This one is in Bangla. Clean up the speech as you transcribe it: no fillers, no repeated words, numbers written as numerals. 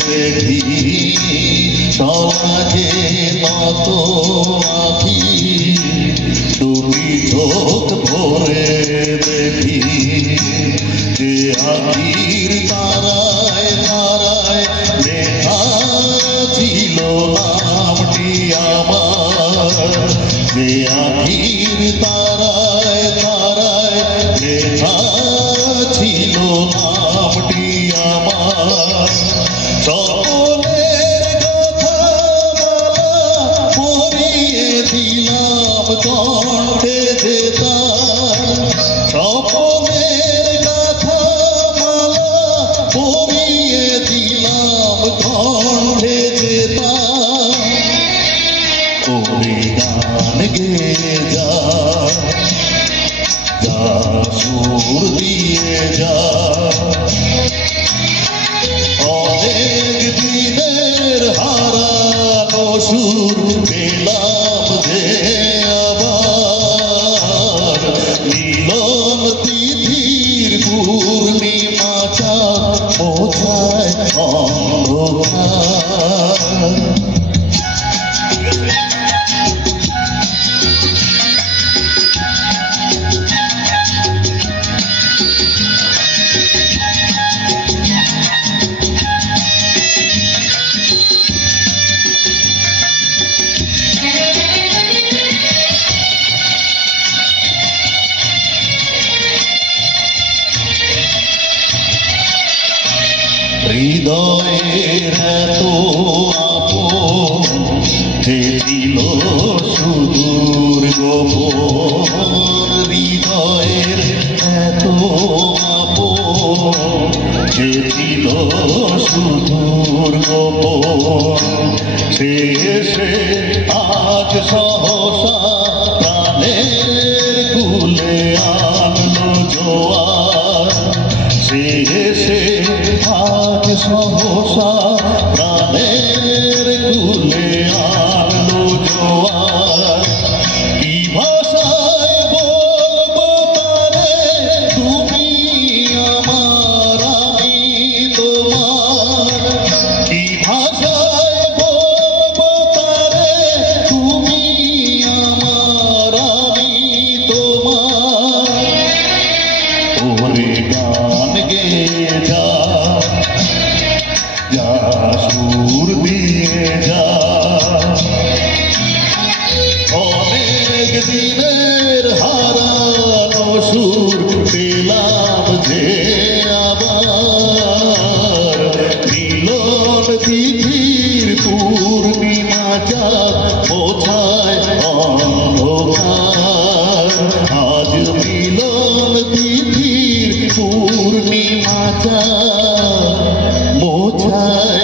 দেখি সমাজে নত আখি দুটি চোখ ভরে দেখি যে আখির তারায় তারায় লেখা ছিল নামটি আমার যে আখির তারায় তারায় লেখা ছিল নামটি আমার সকলের কথা বলা পড়িয়ে দিলাম কণ্ঠে যেতা সকলের কথা মালা পড়িয়ে দিলাম কণ্ঠে যেতা ওরে গান গে যা যা সুর দিয়ে যা অনেক দিনের হারানো সুর পেলাম যে আবার মিলন তিথির পূর্ণিমা চাঁদ পৌঁছায় অন্ধকার হৃদয়ের এত আপন যে ছিল সুদূর গোপন হৃদয়ের এত আপন যে ছিল সুদূর গোপন সে আজ সহসা প্রাণের কুলে আনলো জোয়ার সে আজ সহসা প্রাণের কুলে আনলো জোয়ার কি ভাষায় বলবো তারে তুমি আমার আমি তোমার কি ভাষায় বলবো তারে তুমি আমার আমি তোমার ওরে গান গে যা যা সুর দিয়ে যা অনেক দিনের হারানো সুর পেলাম যে আবার মিলন তিথির পূর্ণিমা চাঁদ পৌঁছায় অন্ধকার আজ মিলন তিথির পূর্ণিমা চাঁদ পৌঁছায়